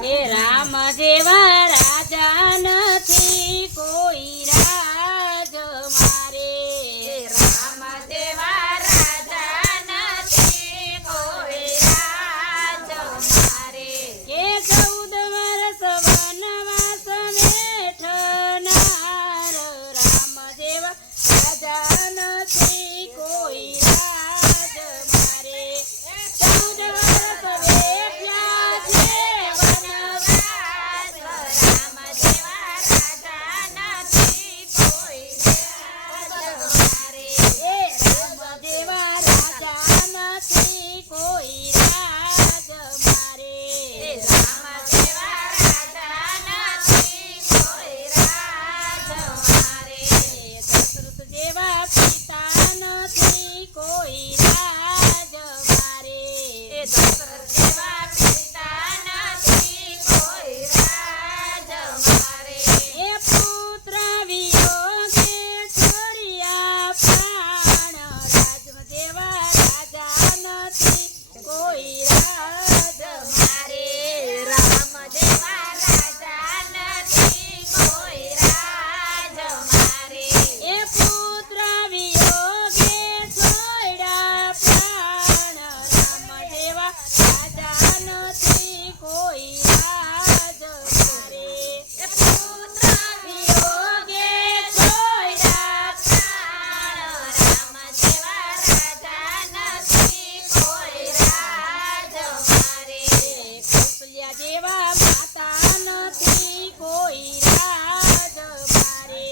એ રામ જેવા રાજા નથી કોઈ રાજ મારે રામ જેવા રાજા નથી કોઈ રાજ મારે કે 14 વર્ષ વનવાસ વેઠનાર રામ જેવા રાજા નથી કોઈ રાજ મારે 14 વર્ષ વેઠ્યા છે રામ જેવા રાજા નથી કોઈ રાજ મારે એ રામ જેવા રાજા નથી કોઈ રાજ મારે રામ જેવા રાજા નથી કોઈ રાજ મારે દશરથ જેવા પિતા નથી કોઈ રાજ મારે દશરથ જેવા પિતા નથી કોઈ રાજ મારે એ પુત્ર વિયોગે છોડ્યા પ્રાણ રાજમ જેવા રાજા નથી કોઈ રાજ મારે રામ જેવા રાજા નથી કોઈ રાજ મારે એ પુત્ર વિયોગે છોડ્યા પ્રાણ રામ જેવા રાજા નથી કોઈ રાજ મારે પુત્ર વિયોગે છોડ્યા પ્રાણ રામ જેવા રાજા નથી કોઈ રાજ મારે કૌશલ્યા જેવા માતા નથી કોઈ રાજ મારે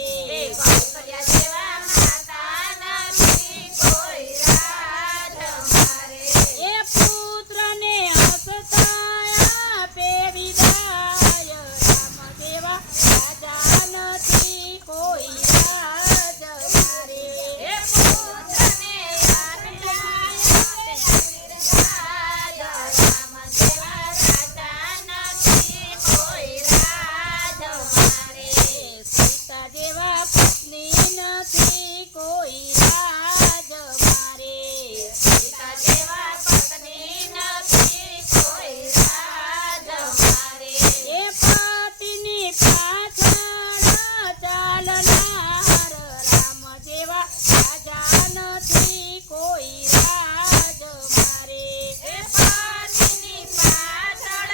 કૌશલ્યા જેવા માતા નથી કોઈ રાજ મારે એ પુત્રને હસતા આપે વિદાય રામ જેવા રાજા નથી કોઈ રાજ મારે પુત્રને રામ જેવા રાજા નથી કોઈ રાજ મારે સીતા જેવા પત્ની નથી કોઈ રાજ મારે સીતા જેવા પત્ની નથી કોઈ રાજ મારે એ પતિની પાછળ ચાલનાર રામ જેવા રાજા નથી કોઈ રાજ મારે પતિની પાછળ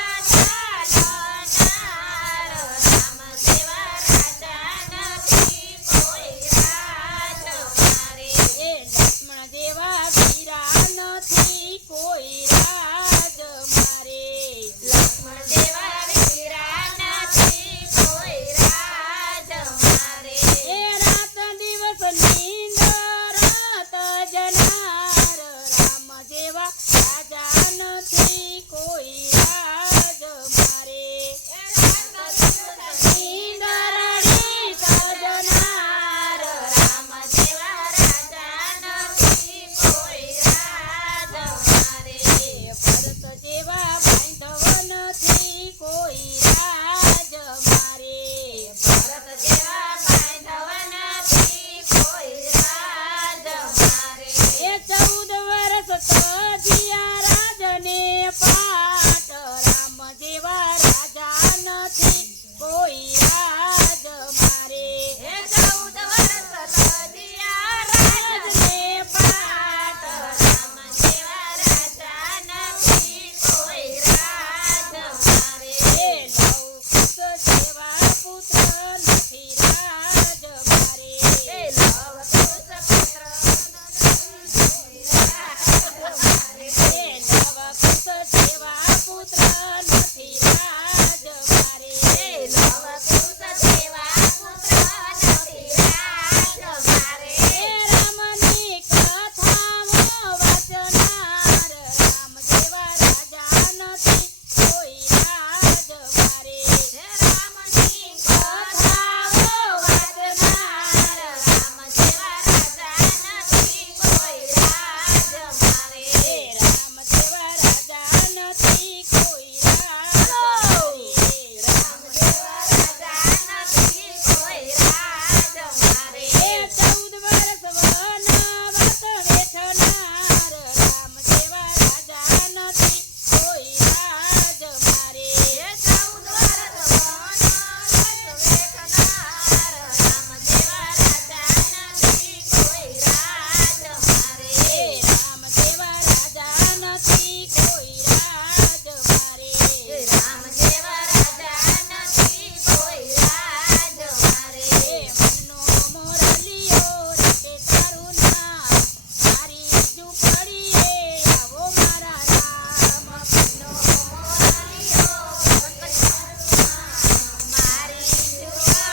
ચાલનાર રામ જેવા રાજા નથી કોઈ રાજ મારે એ લક્ષ્મણ જેવા વીરા નથી કોઈ રાજ મારે લક્ષ્મણ જેવા વીરા નથી કોઈ રાજ મારે એ રાત દિવસ નીંદર જનાર રામ જેવા રાજા નથી કોઈ